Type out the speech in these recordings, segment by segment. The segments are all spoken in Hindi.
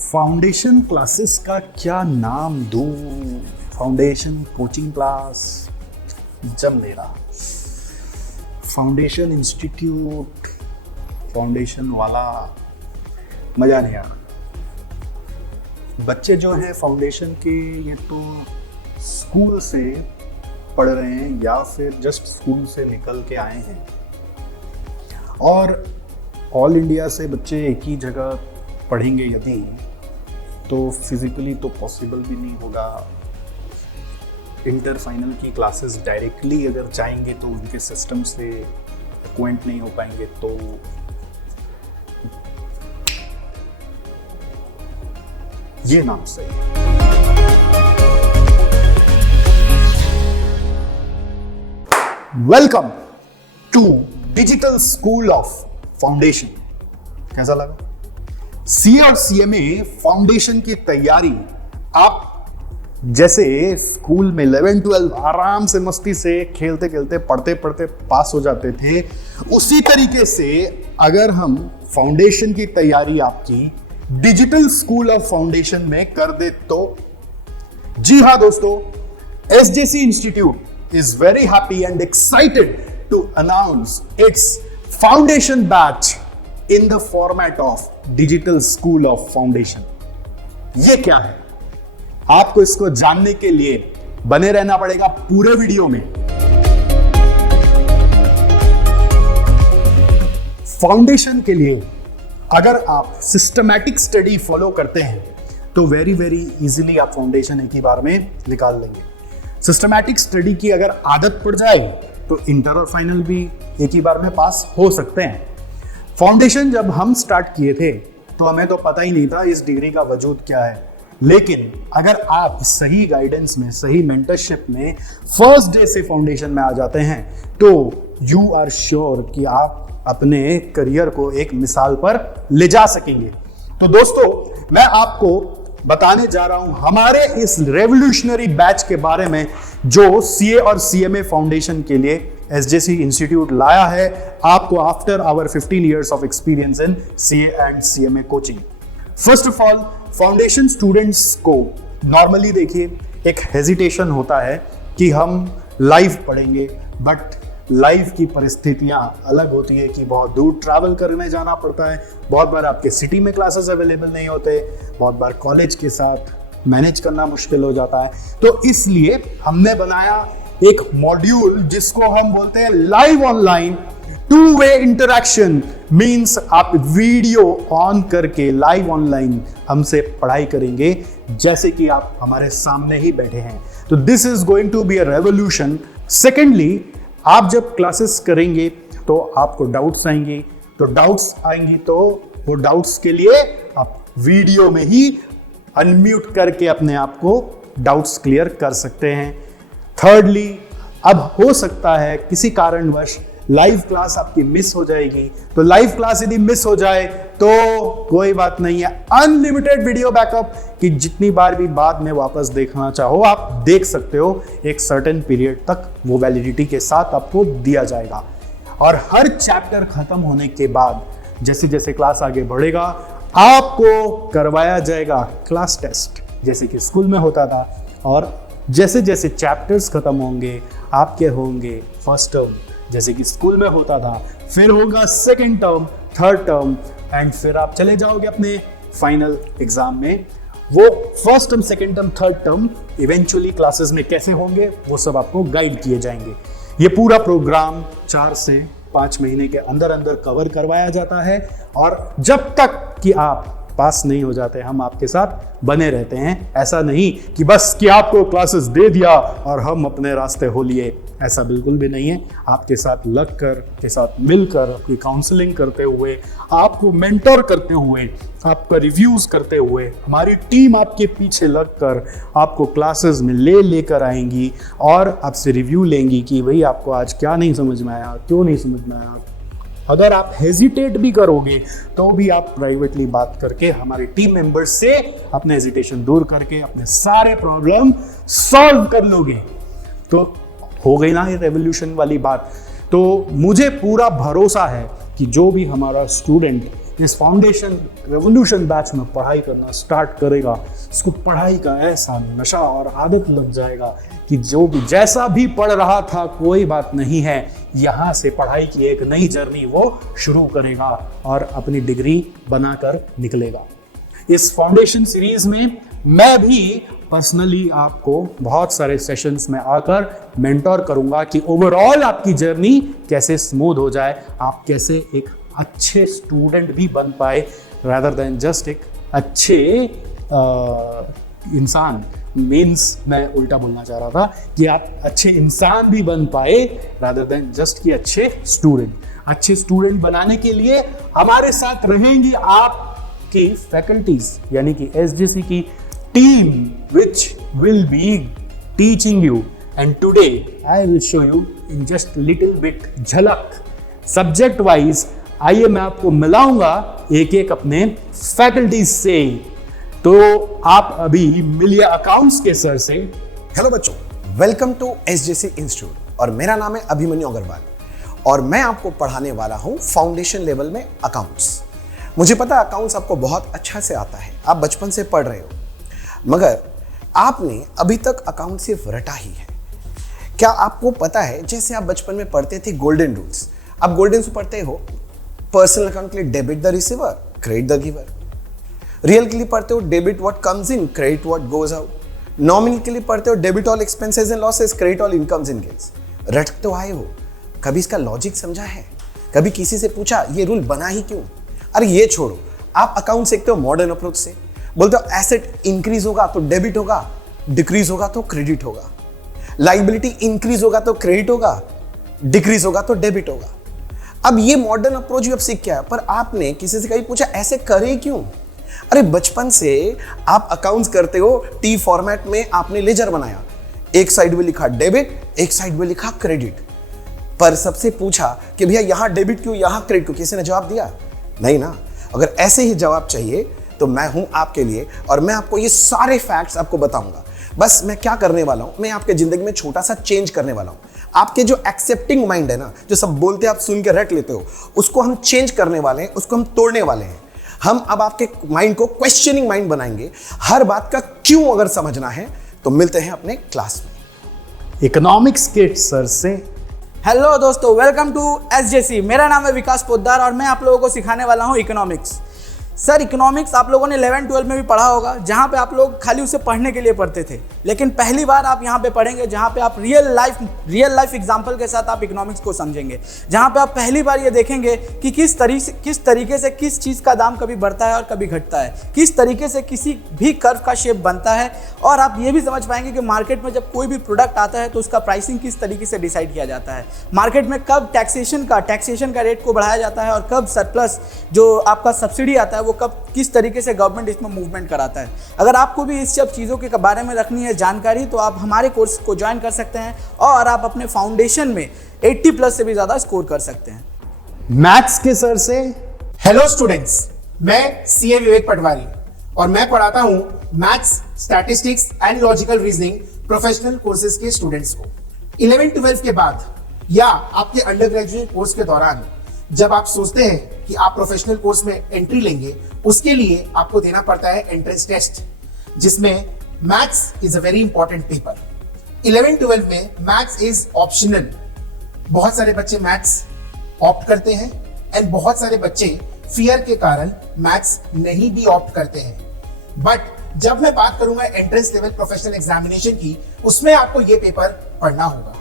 फाउंडेशन क्लासेस का क्या नाम दूं? फाउंडेशन कोचिंग क्लास जब मेरा फाउंडेशन इंस्टीट्यूट, फाउंडेशन वाला मजा नहीं आ रहा। बच्चे जो हैं फाउंडेशन के, ये तो स्कूल से पढ़ रहे हैं या फिर जस्ट स्कूल से निकल के आए हैं, और ऑल इंडिया से बच्चे एक ही जगह पढ़ेंगे यदि, तो फिजिकली तो पॉसिबल भी नहीं होगा। इंटर फाइनल की क्लासेस डायरेक्टली अगर जाएंगे तो उनके सिस्टम से एक्वाइंट नहीं हो पाएंगे, तो ये नाम सही है। Welcome to digital school of foundation. कैसा लगा? सीए और सीएमए फाउंडेशन की तैयारी आप जैसे स्कूल में 11-12 आराम से मस्ती से खेलते खेलते पढ़ते पढ़ते पास हो जाते थे, उसी तरीके से अगर हम फाउंडेशन की तैयारी आपकी डिजिटल स्कूल ऑफ फाउंडेशन में कर दे तो। जी हां दोस्तों, SJC institute is very happy and excited to announce its foundation batch in the format of digital school of foundation. ये क्या है, आपको इसको जानने के लिए बने रहना पड़ेगा पूरे वीडियो में। फाउंडेशन के लिए अगर आप सिस्टमैटिक स्टडी फॉलो करते हैं तो वेरी वेरी इजीली आप फाउंडेशन एक ही बार में निकाल लेंगे। सिस्टमैटिक स्टडी की अगर आदत पड़ जाए तो इंटर और फाइनल भी एक ही बार में पास हो सकते हैं। फाउंडेशन जब हम स्टार्ट किए थे तो हमें तो पता ही नहीं था इस डिग्री का वजूद क्या है, लेकिन अगर आप सही गाइडेंस में, सही मेंटरशिप में फर्स्ट डे से फाउंडेशन में आ जाते हैं तो यू आर श्योर कि आप अपने करियर को एक मिसाल पर ले जा सकेंगे। तो दोस्तों, मैं आपको बताने जा रहा हूं हमारे इस रेवोल्यूशनरी बैच के बारे में जो सीए और सीएमए फाउंडेशन के लिए एसजेसी इंस्टीट्यूट लाया है आपको after our 15 years of experience in CA and CMA coaching. First of all, foundation students को नॉर्मली देखिए एक हेजिटेशन होता है कि हम लाइव पढ़ेंगे, बट लाइफ की परिस्थितियां अलग होती है कि बहुत दूर ट्रैवल करने जाना पड़ता है, बहुत बार आपके सिटी में क्लासेस अवेलेबल नहीं होते, बहुत बार कॉलेज के साथ मैनेज करना मुश्किल हो जाता है। तो इसलिए हमने बनाया एक मॉड्यूल जिसको हम बोलते हैं live online two way interaction. Means आप वीडियो ऑन करके लाइव ऑनलाइन हमसे पढ़ाई करेंगे जैसे कि आप हमारे सामने ही बैठे हैं। तो this is going to be a revolution. Secondly, आप जब क्लासेस करेंगे तो आपको डाउट्स आएंगे, तो वो डाउट्स के लिए आप वीडियो में ही अनम्यूट करके अपने आप को डाउट्स क्लियर कर सकते हैं। थर्डली, अब हो सकता है किसी कारणवश लाइव क्लास आपकी मिस हो जाएगी, तो लाइव क्लास यदि मिस हो जाए तो कोई बात नहीं है, अनलिमिटेड वीडियो बैकअप कि जितनी बार भी बाद में वापस देखना चाहो आप देख सकते हो। एक सर्टेन पीरियड तक वो वैलिडिटी के साथ आपको दिया जाएगा। और हर चैप्टर खत्म होने के बाद जैसे जैसे क्लास आगे बढ़ेगा आपको करवाया जाएगा क्लास टेस्ट, जैसे कि स्कूल में होता था। और जैसे जैसे चैप्टर्स खत्म होंगे आपके होंगे फर्स्ट टर्म, जैसे कि स्कूल में होता था, फिर होगा second term, third term, and फिर आप चले जाओगे अपने फाइनल एग्जाम में। वो first term, second term, third term eventually classes में कैसे होंगे वो सब आपको गाइड किए जाएंगे। ये पूरा प्रोग्राम 4 से 5 महीने के अंदर अंदर कवर करवाया जाता है, और जब तक कि आप पास नहीं हो जाते हम आपके साथ बने रहते हैं। ऐसा नहीं कि बस कि आपको क्लासेस दे दिया और हम अपने रास्ते हो लिए, ऐसा बिल्कुल भी नहीं है। आपके साथ लगकर, के साथ मिलकर, आपकी काउंसलिंग करते हुए, आपको मेंटर करते हुए, आपका रिव्यूज करते हुए, हमारी टीम आपके पीछे लगकर आपको क्लासेस में लेकर आएंगी और आपसे रिव्यू लेंगी कि भाई आपको आज क्या नहीं समझ में आया, क्यों नहीं समझ में आया। अगर आप हेजिटेट भी करोगे तो भी आप प्राइवेटली बात करके हमारी टीम मेंबर्स से अपने हेजिटेशन दूर करके अपने सारे प्रॉब्लम सॉल्व कर लोगे। तो हो गई ना ये रेवोल्यूशन वाली बात। तो मुझे पूरा भरोसा है कि जो भी हमारा स्टूडेंट इस फाउंडेशन रेवोल्यूशन बैच में पढ़ाई करना स्टार्ट करेगा, उसको पढ़ाई का ऐसा नशा और आदत लग जाएगा कि जो भी जैसा भी पढ़ रहा था कोई बात नहीं है, यहाँ से पढ़ाई की एक नई जर्नी वो शुरू करेगा और अपनी डिग्री बनाकर निकलेगा। इस फाउंडेशन सीरीज में मैं भी पर्सनली आपको बहुत सारे सेशंस में आकर मेंटोर करूंगा कि ओवरऑल आपकी जर्नी कैसे स्मूथ हो जाए, आप कैसे एक अच्छे स्टूडेंट भी बन पाए रादर देन जस्ट एक अच्छे इंसान। मीन्स मैं उल्टा बोलना चाह रहा था कि आप अच्छे इंसान भी बन पाए रादर देन जस्ट कि अच्छे स्टूडेंट। अच्छे स्टूडेंट बनाने के लिए हमारे साथ रहेंगी आपकी फैकल्टीज यानी कि एसजेसी की team which will be teaching you, and today I will show you in just little bit झलक सब्जेक्ट वाइज। आइए मैं आपको मिलाऊंगा एक एक अपने फैकल्टीज से। तो आप अभी मिलिए अकाउंट्स के सर से। हेलो बच्चों, वेलकम टू एसजेसी इंस्टीट्यूट और मेरा नाम है अभिमन्यु अग्रवाल और मैं आपको पढ़ाने वाला हूं फाउंडेशन लेवल में अकाउंट्स। मुझे पता है अकाउंट्स आपको बहुत अच्छा से आता है, आप बचपन से पढ़ रहे हो, मगर आपने अभी तक अकाउंट सिर्फ रटा ही है। क्या आपको पता है जैसे आप बचपन में पढ़ते थे गोल्डन रूल्स, आप गोल्डन रूल्स पढ़ते हो पर्सनल अकाउंट के लिए debit the receiver, credit the giver. Real के लिए पढ़ते हो debit what comes in, credit what goes out. Nominal के लिए पढ़ते हो debit all expenses and losses, credit all incomes and gains. रट तो आए हो, कभी इसका लॉजिक समझा है? कभी किसी से पूछा ये रूल बना ही क्यों? अरे ये छोड़ो, आप अकाउंट सीखते हो मॉडर्न अप्रोच से। बोलते हो एसेट इंक्रीज होगा तो डेबिट होगा, डिक्रीज होगा तो क्रेडिट होगा। लाइबिलिटी इंक्रीज होगा तो क्रेडिट होगा, डिक्रीज होगा तो डेबिट होगा। अब ये मॉडर्न अप्रोच भी अब सीख के आया, पर आपने किसी से कभी पूछा ऐसे करे क्यों? अरे बचपन से आप अकाउंट्स करते हो, टी फॉर्मेट में आपने लेजर बनाया, एक साइड में लिखा डेबिट, एक साइड में लिखा क्रेडिट। पर सबसे पूछा कि भैया यहां डेबिट क्यों, यहां क्रेडिट क्यों? किसी ने जवाब दिया? नहीं ना। अगर ऐसे ही जवाब चाहिए तो मैं हूं आपके लिए और मैं आपको ये सारे फैक्ट्स आपको बताऊंगा। बस मैं क्या करने वाला हूं, मैं आपके जिंदगी में छोटा सा चेंज करने वाला हूं। आपके जो एक्सेप्टिंग माइंड है ना, जो सब बोलते हैं आप सुन के रट लेते हो, उसको हम चेंज करने वाले हैं, उसको हम तोड़ने वाले हैं। हम अब आपके माइंड को क्वेश्चनिंग माइंड बनाएंगे। हर बात का क्यों अगर समझना है तो मिलते हैं अपने क्लास में। इकोनॉमिक्स के सर से। हेलो दोस्तों, वेलकम टू एसजेसी। मेरा नाम है विकास पोद्दार और मैं आप लोगों को सिखाने वाला हूं इकोनॉमिक्स। सर इकोनॉमिक्स आप लोगों ने 11-12 में भी पढ़ा होगा, जहाँ पे आप लोग खाली उसे पढ़ने के लिए पढ़ते थे, लेकिन पहली बार आप यहाँ पे पढ़ेंगे जहाँ पे आप रियल लाइफ एग्जांपल के साथ आप इकोनॉमिक्स को समझेंगे, जहाँ पे आप पहली बार ये देखेंगे कि किस तरीके से किस चीज़ का दाम कभी बढ़ता है और कभी घटता है, किस तरीके से किसी भी कर्व का शेप बनता है। और आप ये भी समझ पाएंगे कि मार्केट में जब कोई भी प्रोडक्ट आता है तो उसका प्राइसिंग किस तरीके से डिसाइड किया जाता है, मार्केट में कब टैक्सेशन का रेट को बढ़ाया जाता है और कब सरप्लस जो आपका सब्सिडी आता है वो कब किस तरीके से गवर्नमेंट इसमें मूवमेंट कराता है। अगर आपको भी इस सब चीज़ों के बारे में रखनी है जानकारी तो आप हमारे कोर्स को ज्वाइन कर सकते हैं और आप अपने फाउंडेशन में 80+ से भी ज़्यादा स्कोर कर सकते हैं। मैथ्स के सर से। हेलो स्टूडेंट्स, मैं सीए विवेक पटवारी और मैं पढ़ाता हूं maths, statistics and logical reasoning professional courses के स्टूडेंट्स को। 11-12 के बाद या आपके अंडर ग्रेजुएट कोर्स के दौरान जब आप सोचते हैं कि आप प्रोफेशनल कोर्स में एंट्री लेंगे, उसके लिए आपको देना पड़ता है एंट्रेंस टेस्ट, जिसमें maths is a very important paper. 11-12 में मैथ्स इज ऑप्शनल। बहुत सारे बच्चे मैथ्स ऑप्ट करते हैं एंड बहुत सारे बच्चे फियर के कारण मैथ्स नहीं भी ऑप्ट करते हैं। बट जब मैं बात करूंगा एंट्रेंस लेवल प्रोफेशनल एग्जामिनेशन की, उसमें आपको ये पेपर पढ़ना होगा।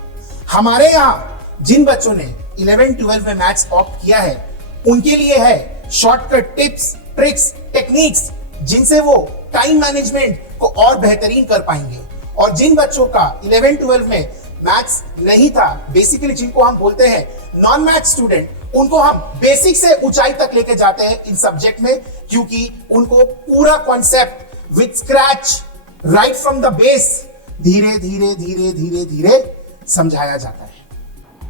हमारे यहाँ जिन बच्चों ने 11-12 में मैथ्स ऑप्ट किया है उनके लिए है शॉर्टकट टिप्स, ट्रिक्स, टेक्निक्स, जिनसे वो टाइम मैनेजमेंट को और बेहतरीन कर पाएंगे। और जिन बच्चों का 11-12 में मैथ्स नहीं था, बेसिकली जिनको हम बोलते हैं नॉन मैथ्स स्टूडेंट, उनको हम बेसिक से ऊंचाई तक लेके जाते हैं इन सब्जेक्ट में, क्योंकि उनको पूरा concept with scratch right from the base धीरे धीरे धीरे धीरे धीरे समझाया जाता है।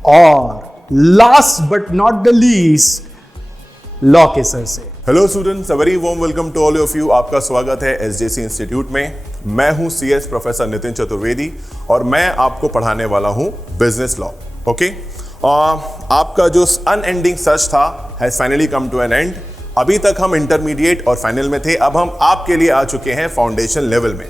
और last but not the least law के सर से। Hello students, a very warm welcome to all of you. आपका स्वागत है एसजेसी इंस्टीट्यूट में। मैं हूं सीएस प्रोफेसर नितिन चतुर्वेदी और मैं आपको पढ़ाने वाला हूं बिजनेस लॉ। ओके, आपका जो अनएंडिंग सर्च था has finally come to an end. अभी तक हम इंटरमीडिएट और फाइनल में थे, अब हम आपके लिए आ चुके हैं फाउंडेशन लेवल में।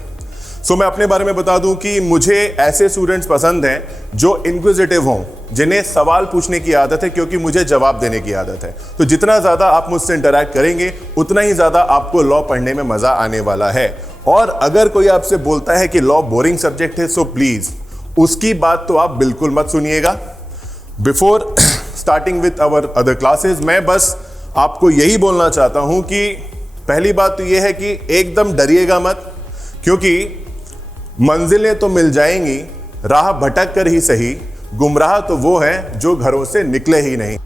सो मैं अपने बारे में बता दूं कि मुझे ऐसे स्टूडेंट्स पसंद हैं जो इंक्विजिटिव हों, जिन्हें सवाल पूछने की आदत है, क्योंकि मुझे जवाब देने की आदत है। तो जितना ज़्यादा आप मुझसे इंटरैक्ट करेंगे उतना ही ज़्यादा आपको लॉ पढ़ने में मज़ा आने वाला है। और अगर कोई आपसे बोलता है कि लॉ बोरिंग सब्जेक्ट है, सो प्लीज़ उसकी बात तो आप बिल्कुल मत सुनिएगा। Before starting with our other classes, मैं बस आपको यही बोलना चाहता हूँ कि पहली बात तो यह है कि एकदम डरिएगा मत, क्योंकि मंजिलें तो मिल जाएंगी, राह भटक कर ही सही, गुमराह तो वो है जो घरों से निकले ही नहीं।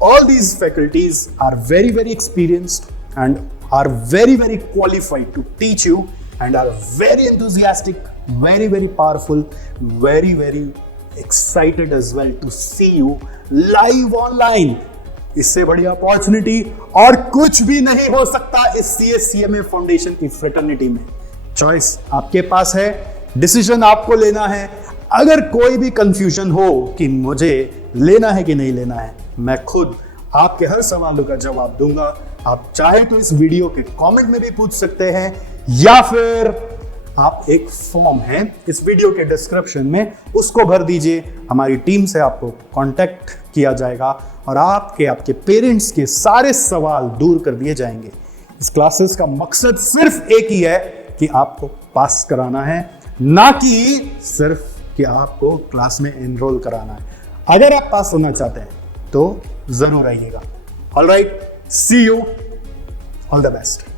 All these faculties are very, very experienced and are very, very qualified to teach you and are very enthusiastic, very, very powerful, very, very excited as well to see you live online. इससे बड़ी अपॉर्चुनिटी और कुछ भी नहीं हो सकता इस CSCMA फाउंडेशन की फ्रेटर्निटी में। चॉइस आपके पास है, डिसीजन आपको लेना है। अगर कोई भी कंफ्यूजन हो कि मुझे लेना है कि नहीं लेना है, मैं खुद आपके हर सवालों का जवाब दूंगा। आप चाहे तो इस वीडियो के कमेंट में भी पूछ सकते हैं, या फिर आप एक फॉर्म है इस वीडियो के डिस्क्रिप्शन में, उसको भर दीजिए। हमारी टीम से आपको कांटेक्ट किया जाएगा और आपके पेरेंट्स के सारे सवाल दूर कर दिए जाएंगे। इस क्लासेस का मकसद सिर्फ एक ही है कि आपको पास कराना है, ना कि सिर्फ कि आपको क्लास में एनरोल कराना है। अगर आप पास होना चाहते हैं तो जरूर आइएगा। Alright, see you, all the best.